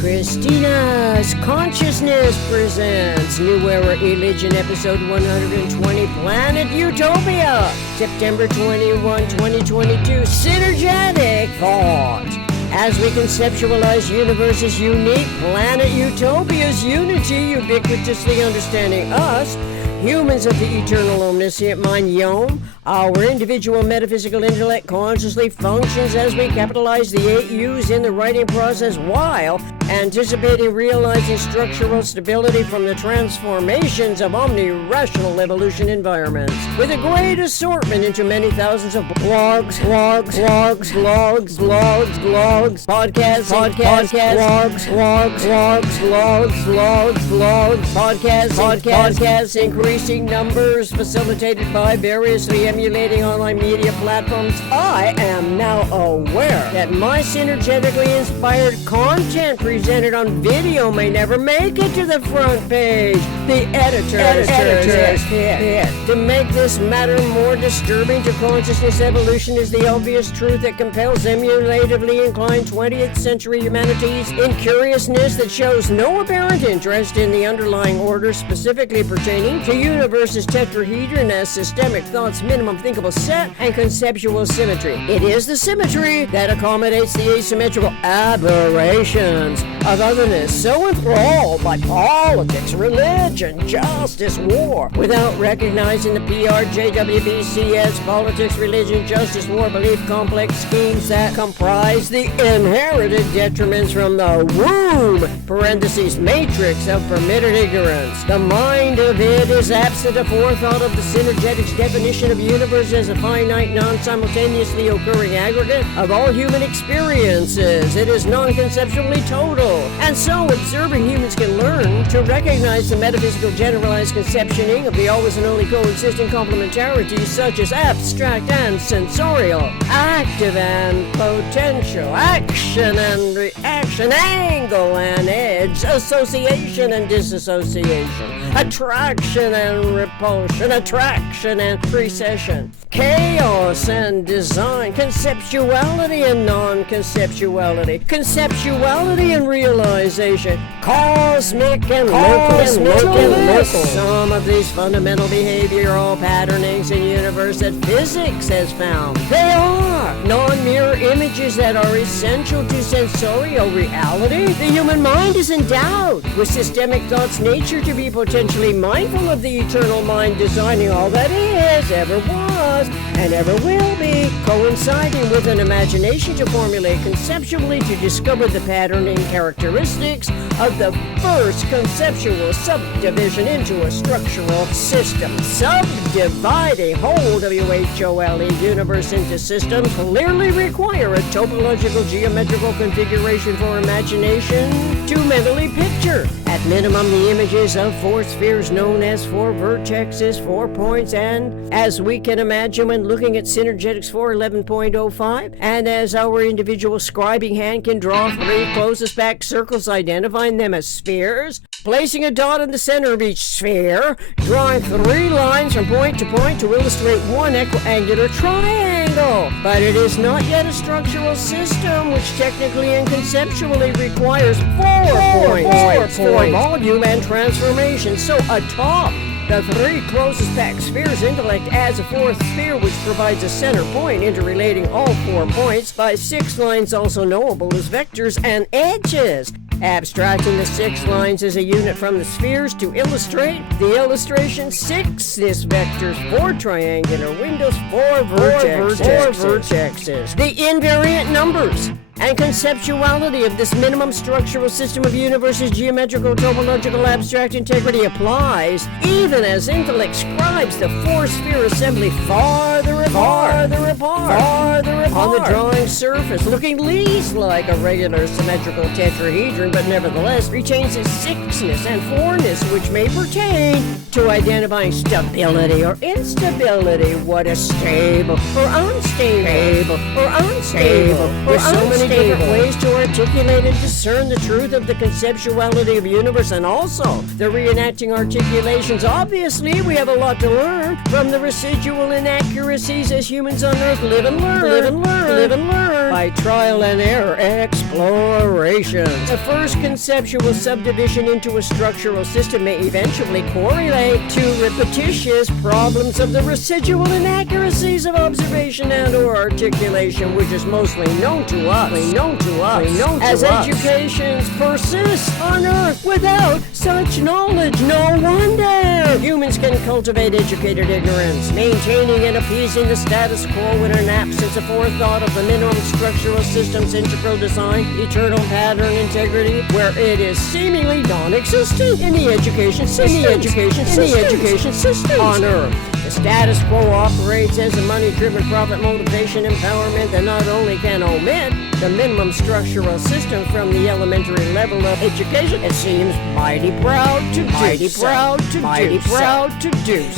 Christina's Consciousness presents New Era Religion Episode 120, Planet Utopia, September 21, 2022, Synergetic Thought. As we conceptualize universe's unique, planet Utopia's unity, ubiquitously understanding us, humans of the eternal omniscient mind, Yom, our individual metaphysical intellect consciously functions as we capitalize the 8 U's in the writing process while anticipating realizing structural stability from the transformations of omni-rational evolution environments. With a great assortment into many thousands of blogs, podcasts, increasing numbers facilitated by variously emulating online media platforms, I am now aware that my synergetically inspired content presented on video may never make it to the front page. The editors hit. To make this matter more disturbing to consciousness evolution is the obvious truth that compels emulatively inclined 20th century humanity's incuriousness that shows no apparent interest in the underlying order specifically pertaining to universe's tetrahedron as systemic thought's minimum thinkable set and conceptual symmetry. It is the symmetry that accommodates the asymmetrical aberrations of otherness, so enthralled by politics, religion, justice, war, without recognizing the PRJWBCS politics, religion, justice, war, belief, complex schemes that comprise the inherited detriments from the womb, parentheses, matrix of permitted ignorance. The mind of it is absent of forethought of the Synergetics definition of universe as a finite, non-simultaneously occurring aggregate of all human experiences. It is non-conceptually total. And so observing humans can learn to recognize the metaphysical generalized conceptioning of the always and only coexisting complementarities such as abstract and sensorial, active and potential, action and reaction, angle and edge, association and disassociation, attraction and repulsion, attraction and precession, chaos and design, conceptuality and non-conceptuality, conceptuality and realization, cosmic and local. Some of these fundamental behavioral patternings in universe that physics has found. They are non-mirror images that are essential to sensorial reality. The human mind is endowed with systemic thought's nature to be potentially mindful of the eternal mind designing all that is, ever was, and ever will be, coinciding with an imagination to formulate conceptually to discover the patterning characteristics of the first conceptual subdivision into a structural system. Subdividing whole WHOLE universe into systems clearly require a topological geometrical configuration for imagination to mentally picture. At minimum, the images of 4 spheres known as 4 vertexes, 4 points, and as we can imagine when looking at Synergetics 411.05, and as our individual scribing hand can draw 3 closest back circles identifying them as spheres, placing a dot in the center of each sphere, drawing 3 lines from point to point to illustrate 1 equiangular triangle. But it is not yet a structural system, which technically and conceptually requires 4 points for volume and transformation. So atop the 3 closest packed spheres, intellect adds a 4th sphere which provides a center point interrelating all 4 points by 6 lines also knowable as vectors and edges. Abstracting the 6 lines as a unit from the spheres to illustrate the illustration 6 this vectors, 4 triangular windows, 4 vertexes. The invariant numbers and conceptuality of this minimum structural system of universe's geometrical, topological, abstract integrity applies even as intellect scribes the 4-sphere assembly farther apart on the drawing surface, looking least like a regular symmetrical tetrahedron, but nevertheless retains its 6ness and 4ness, which may pertain to identifying stability or instability. What is stable or unstable stable, or so many different ways to articulate and discern the truth of the conceptuality of universe, and also the reenacting articulations. Obviously, we have a lot to learn from the residual inaccuracies as humans on Earth live and learn, by trial and error explorations. The first conceptual subdivision into a structural system may eventually correlate to repetitious problems of the residual inaccuracies of observation and or articulation, which is mostly known to us, as educations persist on Earth without such knowledge. No wonder humans can cultivate educated ignorance, maintaining and appeasing the status quo in an absence of forethought of the minimum structural system's integral design, eternal pattern integrity, where it is seemingly non-existent in the education system on Earth. The status quo operates as a money-driven profit motivation empowerment that not only can omit the minimum structural system from the elementary level of education, it seems mighty proud to do so.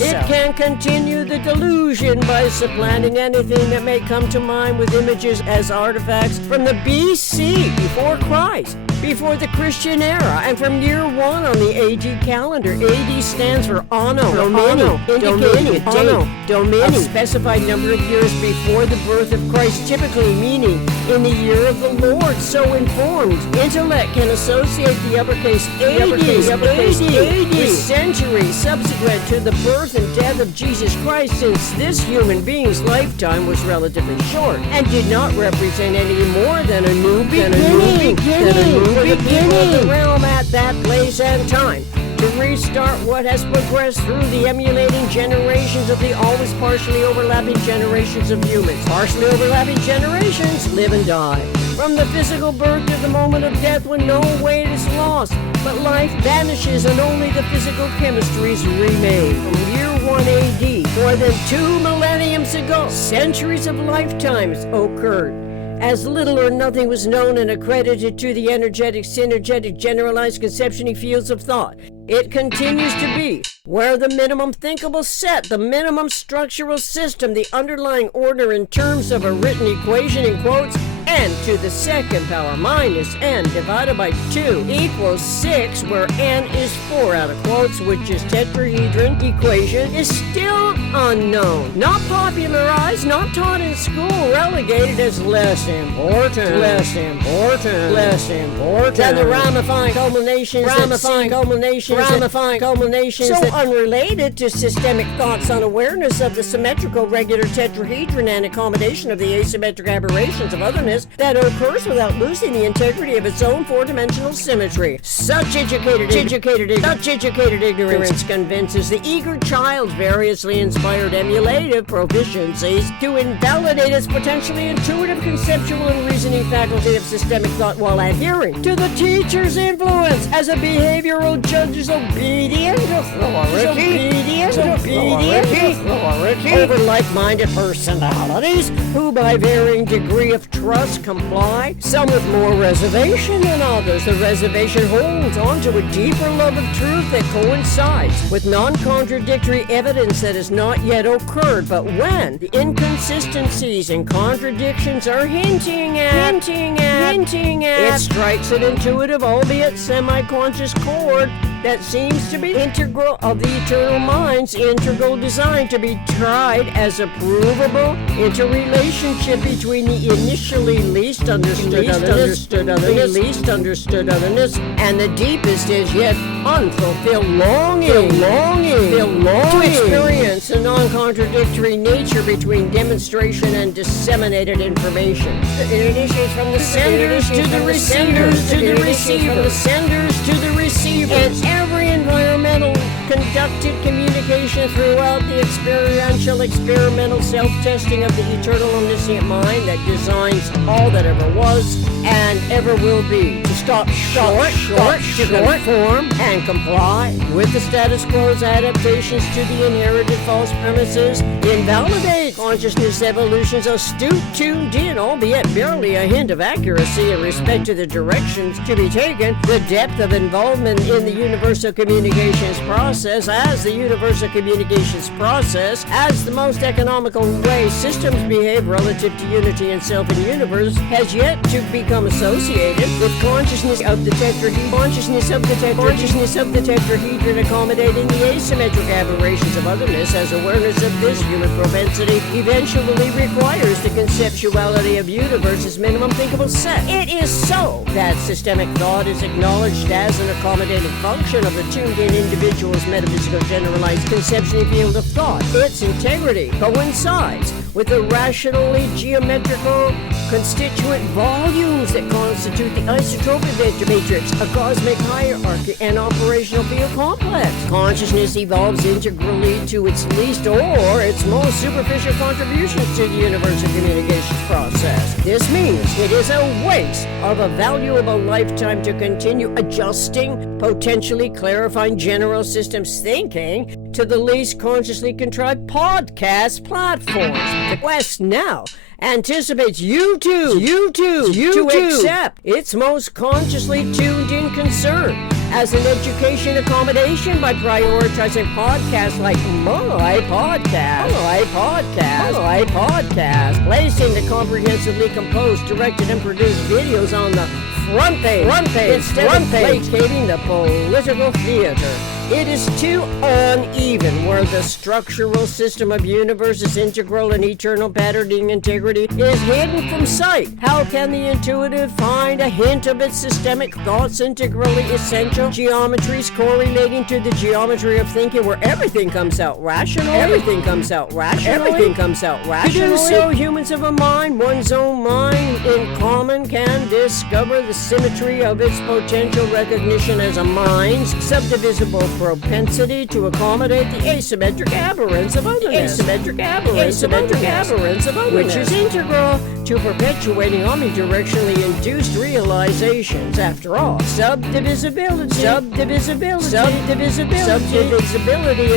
It can continue the delusion by supplanting anything that may come to mind with images as artifacts from the BC, before Christ, before the Christian era, and from year 1 on the AD calendar. AD stands for anno domini, indicating a date of specified number of years before the birth of Christ, typically meaning in the year of the Lord. So informed intellect can associate the uppercase AD with centuries subsequent to the birth and death of Jesus Christ, since this human being's lifetime was relatively short and did not represent any more than a new beginning for the people of the realm at that place and time, to restart what has progressed through the emulating generations of the always partially overlapping generations of humans. Partially overlapping generations live and die. From the physical birth to the moment of death, when no weight is lost, but life vanishes and only the physical chemistries remain. From year 1 AD, more than 2 millenniums ago, centuries of lifetimes occurred. As little or nothing was known and accredited to the energetic, synergetic, generalized conceptually fields of thought. It continues to be where the minimum thinkable set, the minimum structural system, the underlying order in terms of a written equation in quotes, n to the second power minus n divided by 2 equals 6, where n is 4 out of quotes, which is tetrahedron equation, is still unknown. Not popularized, not taught in school, relegated as less important than the ramifying culminations so unrelated to systemic thoughts on awareness of the symmetrical regular tetrahedron and accommodation of the asymmetric aberrations of otherness that occurs without losing the integrity of its own four-dimensional symmetry. Such educated ignorance convinces the eager child's variously inspired emulative proficiencies to invalidate its potentially intuitive conceptual and reasoning faculty of systemic thought, while adhering to the teacher's influence as a behavioral judge's obedient authority over like-minded personalities who by varying degree of trust comply, some with more reservation than others. The reservation holds on to a deeper love of truth that coincides with non-contradictory evidence that has not yet occurred, but when the inconsistencies and contradictions are hinting at, it strikes an intuitive, albeit semi-conscious chord that seems to be integral of the eternal mind's integral design to be tried as a provable interrelationship between the initially least understood otherness and the deepest as yet unfulfilled longing to experience the non-contradictory nature between demonstration and disseminated information. It initiates from the senders to the receivers, and every environmental conducted communication throughout the experimental self-testing of the eternal omniscient mind that designs all that ever was and ever will be, to stop short, to conform and comply with the status quo's adaptations to the inherited false premises, invalidate consciousness evolution's astute tuned in, albeit barely a hint of accuracy in respect to the directions to be taken, the depth of involvement in the universe universal communications process as the most economical way systems behave relative to unity and self in the universe has yet to become associated with consciousness of the tetrahedron accommodating the asymmetric aberrations of otherness, as awareness of this human propensity eventually requires the conceptuality of universe's minimum thinkable set. It is so that systemic thought is acknowledged as an accommodative function of the tuned-in individual's metaphysical generalized conceptual field of thought. Its integrity coincides with the rationally geometrical constituent volumes that constitute the isotropic vector matrix, a cosmic hierarchy, and operational field complex. Consciousness evolves integrally to its least or its most superficial contributions to the universal communications process. This means it is a waste of a valuable lifetime to continue adjusting, potentially clarifying general systems thinking to the least consciously contrived podcast platforms. The West now anticipates YouTube to accept its most consciously tuned in concern as an education accommodation by prioritizing podcasts like my podcast, placing the comprehensively composed, directed, and produced videos on the front page instead of placating the political theater. It is too uneven where the structural system of universe's integral and eternal patterning integrity is hidden from sight. How can the intuitive find a hint of its systemic thoughts integrally essential geometries correlating to the geometry of thinking where everything comes out rationally? To do so, humans of a mind, one's own mind in common, can discover the symmetry of its potential recognition as a mind's subdivisible propensity to accommodate the asymmetric aberrations of otherness, which is integral to perpetuating omnidirectionally induced realizations. After all, subdivisibility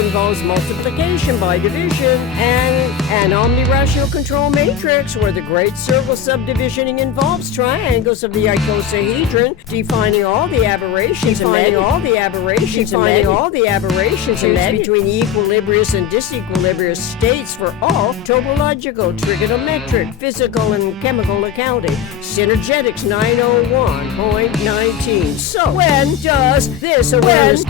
involves multiplication by division, and an omnirational control matrix where the great circle subdivisioning involves triangles of the icosahedron, defining all the aberrations between equilibrious and disequilibrious states for all topological, trigonometric, physical, and chemical accounting. Synergetics 901.19. So when does this awareness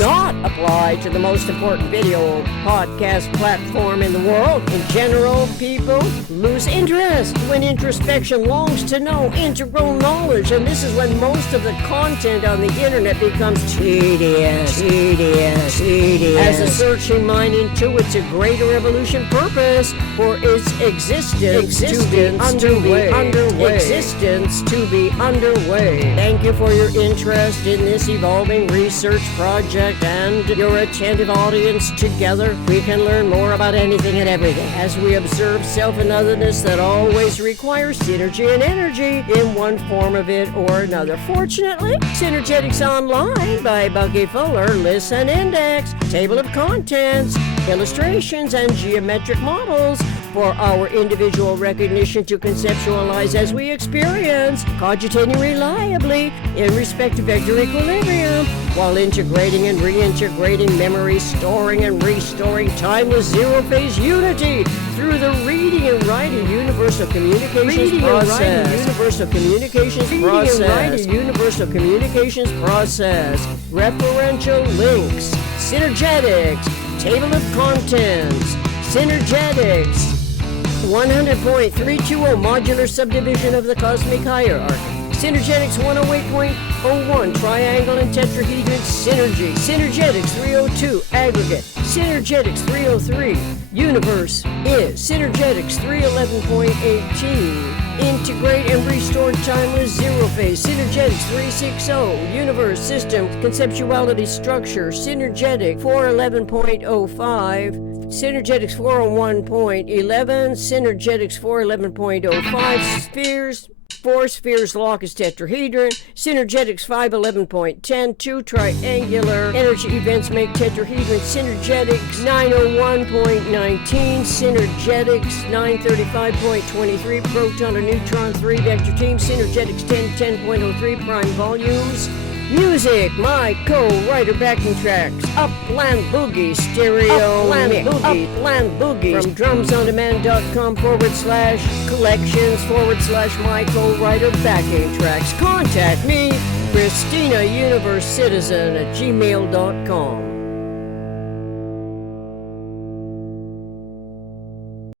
not apply to the most important video podcast platform in the world? In general, people lose interest when introspection longs to know integral knowledge, and this is when most of the content on the internet becomes tedious. As the searching mind intuits a greater evolution purpose for its existence to be underway. Thank you for your interest in this evolving research project and your attentive audience. Together, we can learn more about anything and everything as we observe self and otherness that always requires synergy and energy in one form of it or another. Fortunately, Synergetics Online by Bucky Fuller lists an index, table of contents, illustrations, and geometric models for our individual recognition to conceptualize as we experience, cogitating reliably in respect to vector equilibrium, while integrating and reintegrating memory, storing and restoring timeless zero-phase unity through the reading and writing universal communications process. Referential links, Synergetics, table of contents, Synergetics, 100.320 modular subdivision of the cosmic hierarchy. Synergetics 108.01 triangle and tetrahedron synergy. Synergetics 302 aggregate. Synergetics 303 universe is. Synergetics 311.18 integrate and restore timeless zero phase. Synergetics 360 universe system conceptuality structure. Synergetic 411.05 Synergetics 401.11 Synergetics 411.05 spheres 4 spheres lock is tetrahedron. Synergetics 511.10, 2 triangular energy events make tetrahedron. Synergetics 901.19, Synergetics 935.23, proton or neutron 3 vector team. Synergetics 1010.03, prime volumes. Music, my co-writer backing tracks, Upland Boogie, stereo mix, Upland Boogie, from drumsondemand.com/collections/my co-writer backing tracks. Contact me, ChristinaUniverseCitizen@gmail.com.